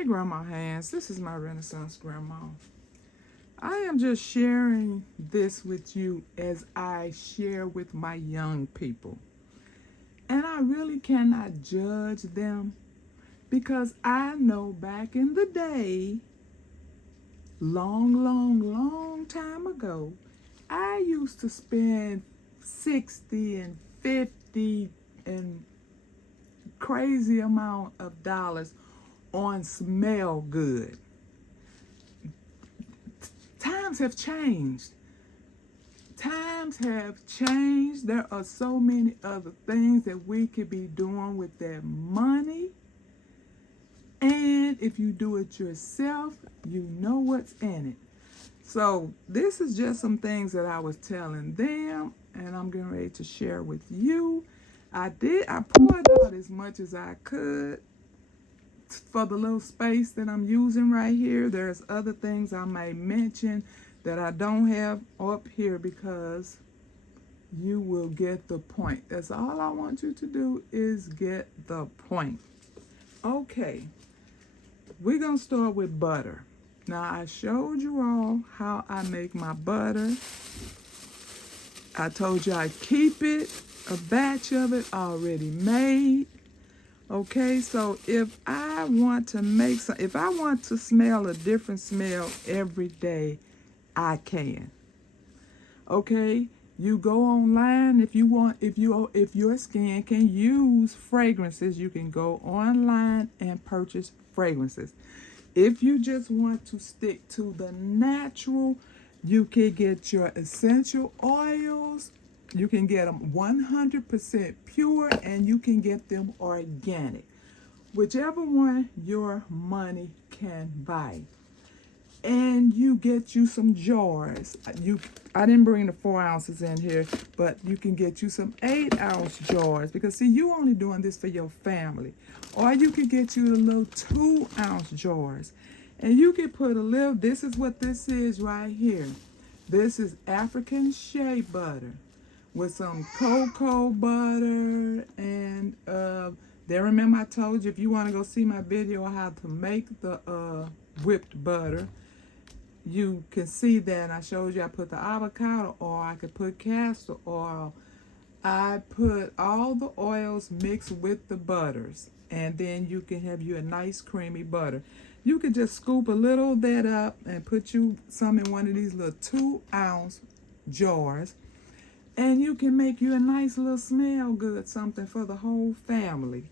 Hey, Grandma Hands, this is my Renaissance Grandma. I am just sharing this with you as I share with my young people. And I really cannot judge them because I know back in the day, long time ago, I used to spend 60 and 50 and crazy amount of dollars on smell good. Times have changed. Times have changed. There are so many other things that we could be doing with that money. And if you do it yourself, you know what's in it. So this is just some things that I was telling them, and I'm getting ready to share with you. I poured out as much as I could for the little space that I'm using right here. There's other things I may mention that I don't have up here because you will get the point. That's all I want you to do is get the point. Okay, we're gonna start with butter. Now I showed you all how I make my butter. I told you I keep it, a batch of it already made. Okay, so if I want to if I want to smell a different smell every day, I can. Okay, you go online if you want. If your skin can use fragrances, you can go online and purchase fragrances. If you just want to stick to the natural, you can get your essential oils. You can get them 100% pure, and you can get them organic. Whichever one your money can buy. And you get you some jars. I didn't bring the 4 ounces in here, but you can get you some 8-ounce jars, because see, you only doing this for your family. Or you can get you the little 2-ounce jars. And you can put a little, this is what this is right here. This is African shea butter with some cocoa butter. And then remember I told you, if you want to go see my video on how to make the whipped butter, you can see that. I showed you I put the avocado oil, I could put castor oil. I put all the oils mixed with the butters, and then you can have you a nice creamy butter. You could just scoop a little of that up and put you some in one of these little 2-ounce jars, and you can make you a nice little smell good something for the whole family.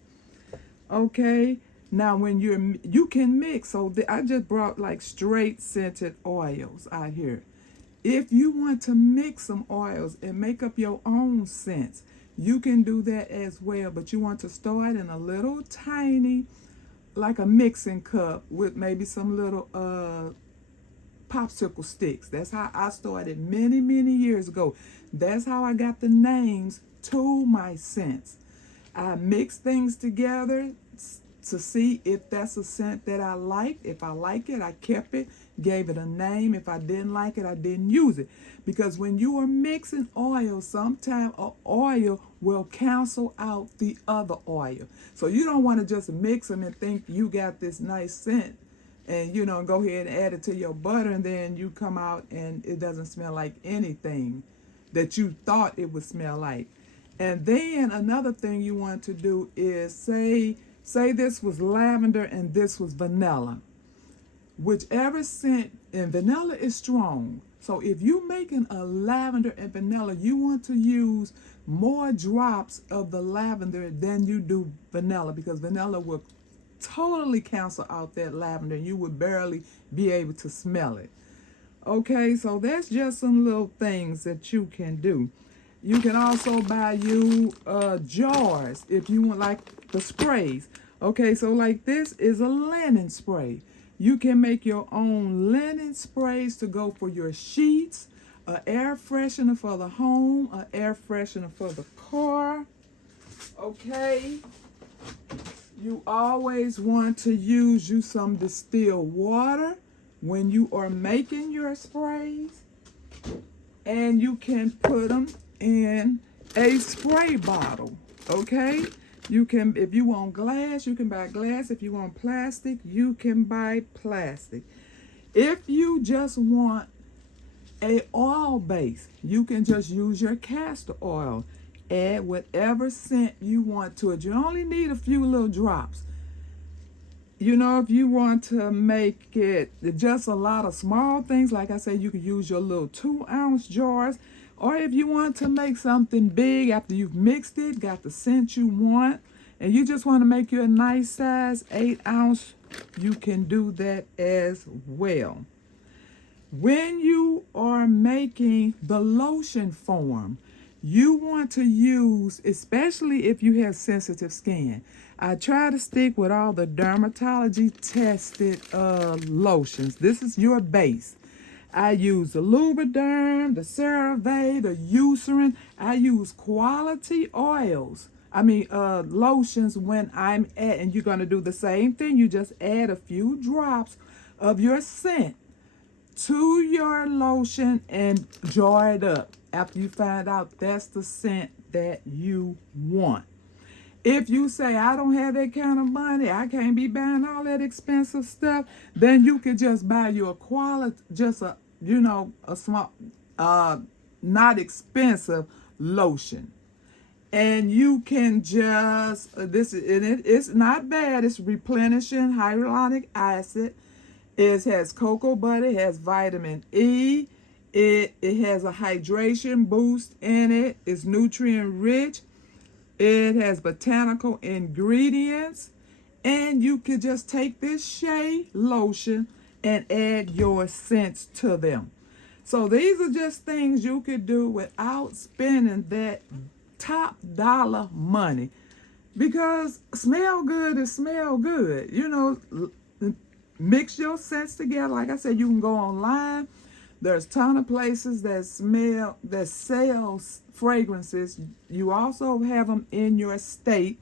Okay, now when you can mix. So I just brought like straight scented oils out here. If you want to mix some oils and make up your own scents, you can do that as well. But you want to start in a little tiny, like a mixing cup with maybe some little popsicle sticks. That's how I started many years ago. That's how I got the names to my scents. I mix things together to see if that's a scent that I like. If I like it, I kept it, gave it a name. If I didn't like it, I didn't use it. Because when you are mixing oil, sometimes an oil will cancel out the other oil. So you don't want to just mix them and think you got this nice scent and, go ahead and add it to your butter, and then you come out and it doesn't smell like anything that you thought it would smell like. And then another thing you want to do is say this was lavender and this was vanilla. Whichever scent, and vanilla is strong. So if you're making a lavender and vanilla, you want to use more drops of the lavender than you do vanilla, because vanilla will totally cancel out that lavender and you would barely be able to smell it. Okay, so that's just some little things that you can do. You can also buy you jars if you want, like the sprays. Okay, so like this is a linen spray. You can make your own linen sprays to go for your sheets, an air freshener for the home, an air freshener for the car. Okay, you always want to use you some distilled water when you are making your sprays, and you can put them in a spray bottle. Okay, You can, if you want glass, you can buy glass. If you want plastic, you can buy plastic. If you just want a oil base, you can just use your castor oil. Add whatever scent you want to it. You only need a few little drops. You know, if you want to make it just a lot of small things, like I said, you could use your little 2-ounce jars. Or if you want to make something big after you've mixed it, got the scent you want, and you just want to make you a nice size 8-ounce, you can do that as well. When you are making the lotion form, you want to use, especially if you have sensitive skin. I try to stick with all the dermatology tested lotions. This is your base. I use the Lubriderm, the CeraVe, the Eucerin. I use quality oils. Lotions when I'm at, and you're going to do the same thing. You just add a few drops of your scent to your lotion and jar it up after you find out that's the scent that you want. If you say, I don't have that kind of money, I can't be buying all that expensive stuff, then you could just buy your quality, just a small, not expensive lotion. And you can just, it's not bad. It's replenishing hyaluronic acid. It has cocoa butter. It has vitamin E. It has a hydration boost in it. It's nutrient rich. It has botanical ingredients. And you can just take this shea lotion and add your scents to them. So these are just things you could do without spending that top dollar money. Because smell good is smell good. Mix your scents together. Like I said, you can go online. There's a ton of places that sell fragrances. You also have them in your state.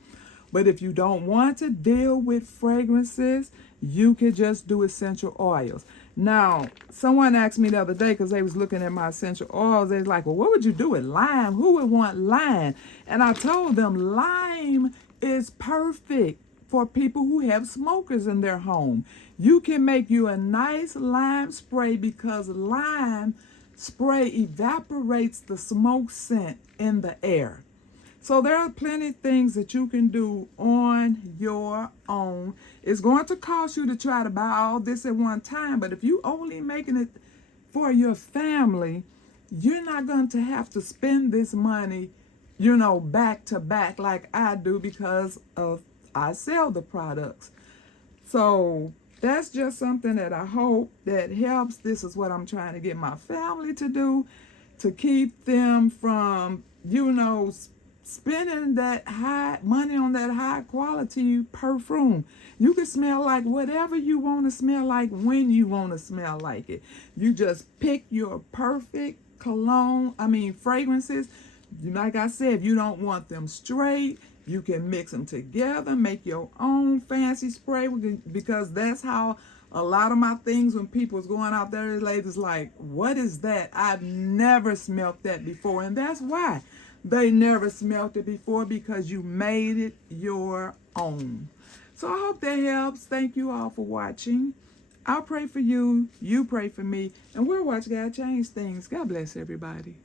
But if you don't want to deal with fragrances, you could just do essential oils. Now, someone asked me the other day, because they was looking at my essential oils, they was like, well, what would you do with lime? Who would want lime? And I told them lime is perfect for people who have smokers in their home. You can make you a nice lime spray, because lime spray evaporates the smoke scent in the air. So there are plenty of things that you can do on your own. It's going to cost you to try to buy all this at one time, but if you only making it for your family, you're not going to have to spend this money, back to back like I do, because I sell the products. So that's just something that I hope that helps. This is what I'm trying to get my family to do, to keep them from, spending that high money on that high quality perfume. You can smell like whatever you want to smell like when you want to smell like it. You just pick your perfect fragrances. Like I said, if you don't want them straight, you can mix them together, make your own fancy spray, because that's how a lot of my things, when people's going out there, ladies like, what is that? I've never smelled that before. And that's why they never smelled it before, because you made it your own. So I hope that helps. Thank you all for watching. I'll pray for you. You pray for me. And we'll watch God change things. God bless everybody.